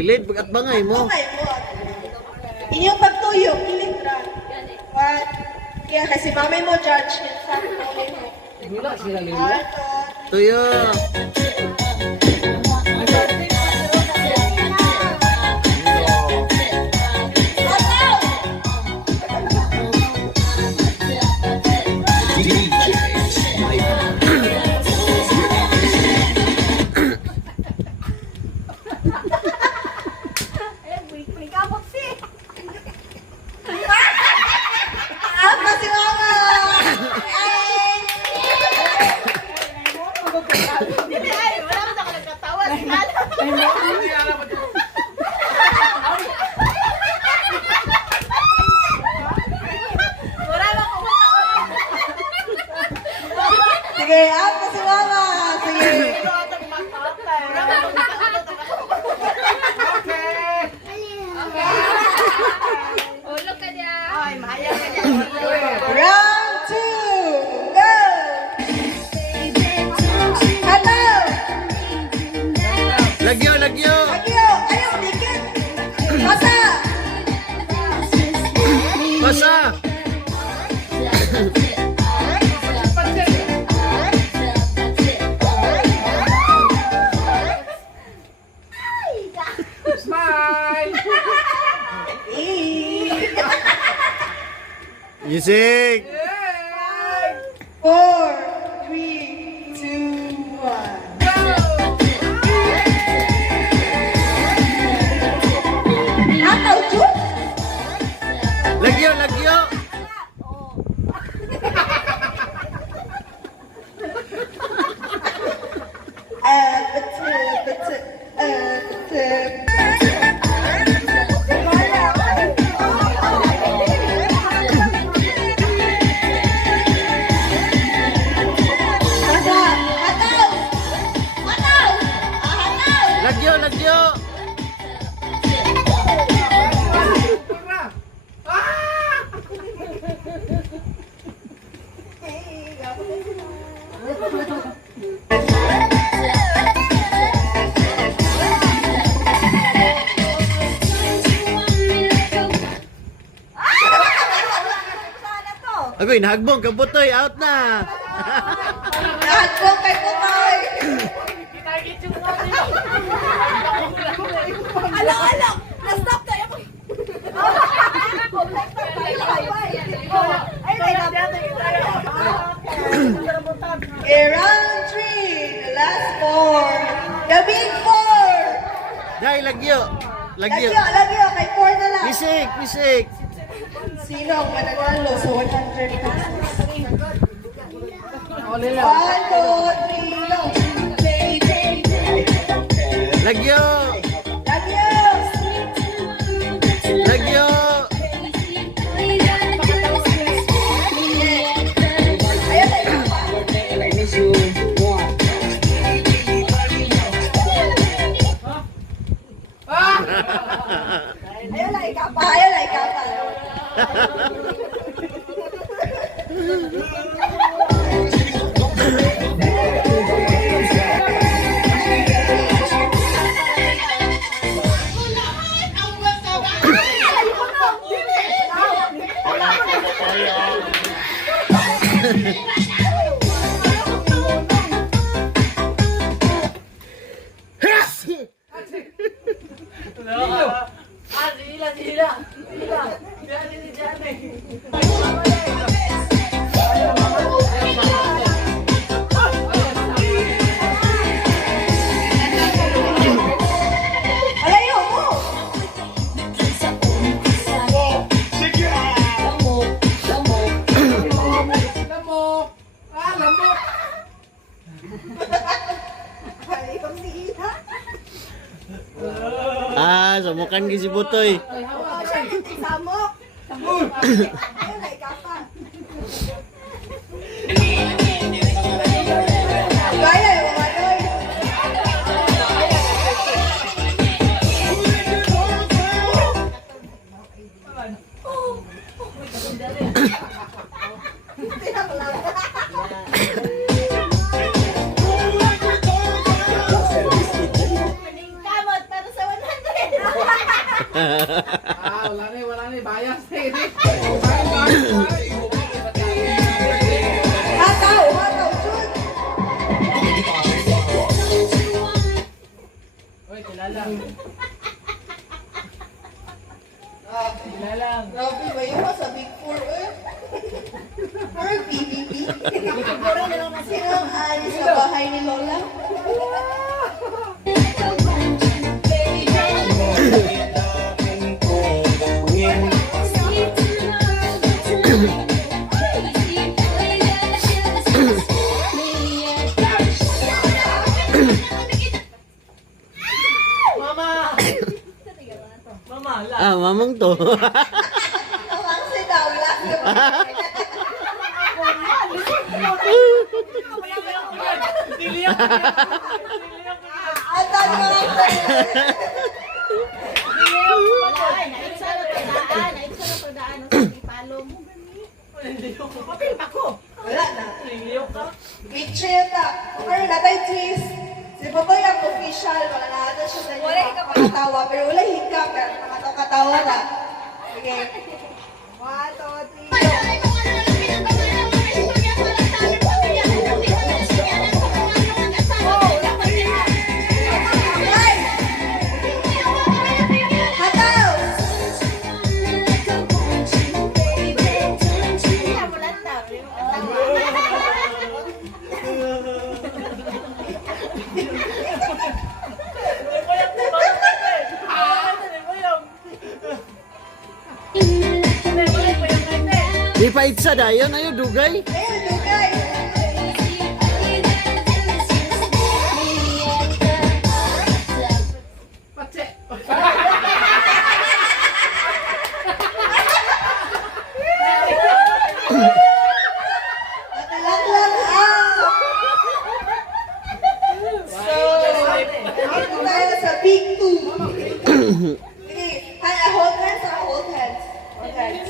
kilid, pag at bangay mo. Okay mo. Inyong pagtuyo, kilid ra. What? Kaya kasi mamay mo judge yun sa mamay mo. Wala sila nila. Tuyo. Kasi mama! Wala mo ako nagkatawa. Sige, up na si mama. Sige. Ulog ka niya. Round 2. Go! Hello! Lagyo, lagyo. Agyo! Ayaw, dikit! Masa! Basa. Smile! Music. 4, 3, 2, 1. Ataw, Jun? Lagyo, lagyo. Lagyo, lagyo. Agoy, nahagbong, kabutoy, out na. Lahat po kay Putoy! Alak! Na-stop tayo mo! Okay, round 3. The last 4. The big 4! Dai, lagyo. Lagyo. Lagyo, kay 4 na lang. Music, music. Sino ang mananalo sa 100 pesos? Oli 1, lang. 2, 3, go! Lagyo. Lagyo! Lagyo. Ayaw tayo pa. Ayaw lang ikapa. Ayaw lang ikapa. Alayo mo! Lamok! Lamok! Ay, ikaw si Ina. Samukan gi si Butoy. Samok! Ayaw lang ikapa. Gaya yung manoy. Kamot para sa 100. Wala ni. Bias eh. Bias. Hataw, Jun. Uy, kilala. Grabe, may iwa sa Big Four, eh. Or BBB. Sino ang alis sa bahay ni Lola? Ah, mamang to. Tawang si Daula. Atan mo lang wala na. Picture ta. Pero natay cheese. Si Baboy ang official. Wala na ata siya sa inyo. Makatawa. Pero wala hika. Pero makatawa na. Sige. 1, 2, 3. Hataw! Di pa itsa dayon ayo dugay. Ayun, dugay. Patse. Nakalaglag out! So, dito tayo sa big two. Sige, hold hands or hold hands? Hold hands.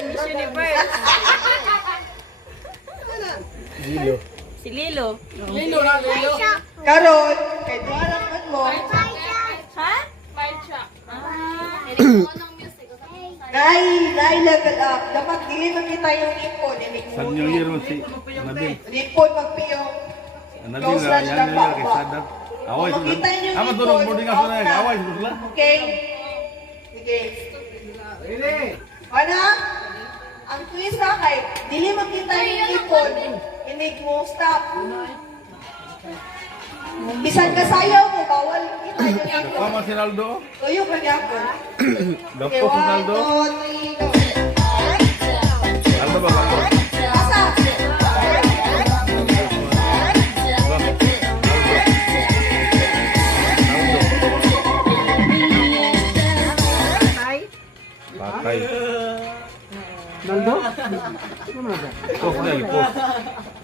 Miss Universe. Gilo. Si Lilo. Lilo na, Lilo. Karon, kay Duarang man mo, Ha? Marcha. Nay level up. Dapat dili makita yung ipon. Sa New Year mo si Nabil. Ipon magpiyong. Nabil Close na lunch yan ka New pa, Year kay ba? Sadap. Away Kung makita niyo yung Ama ipon, tulog boarding house na out yan. na. Away sila. Okay? Sige. Ready? Ano? Ang twist na kay, dili makita yung ipon. Inig mo, stop. Bisan ka sayaw mo, bawal kita yung ipon. Kama si Naldo. Tuyo ka niya po. Dapo si Naldo. 1, 2, 3, go. Naldo ba ka? Asa? Patay. Naldo? Post na, post.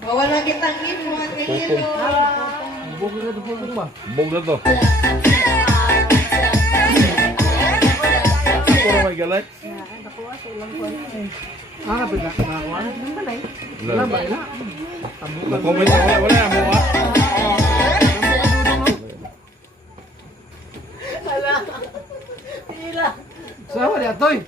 Bawal na kitang ipon. Tingin mo. Bog na to. Puro may galat. Pila. Nakakuha na. Wala ba ila? Mag-comment na wala na mo ha. Sama dia, Toy.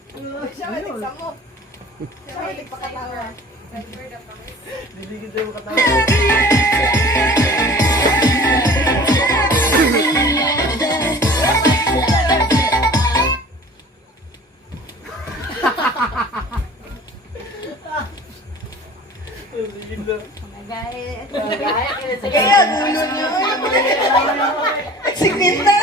Kaya dulo niyo. Sigpinta.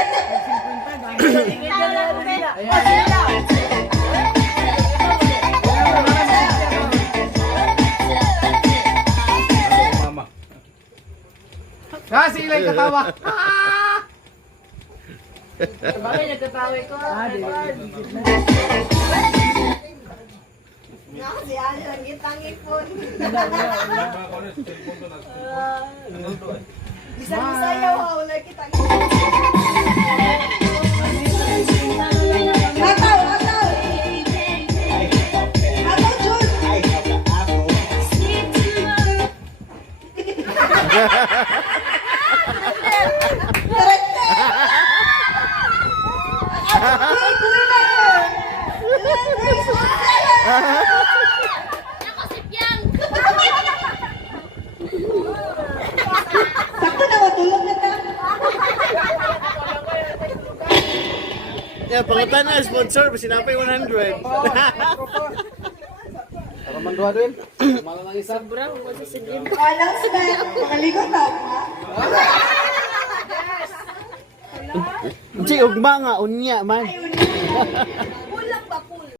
Mama. Kasi ilang katawa. Bagay nagkatawi ko. Si Ani lang kitang ipon. Bisan mo sayaw ha, wala kitang ipon. Hataw, hataw. Hataw, Jun. Correct. Kaya pangatan na, sponsor, sinapay 100. Para manduha din. Malang ang isa. Sobrang masisigil. Announcement. Makaligot na. Hindi, ugma nga, unya man. Ayun.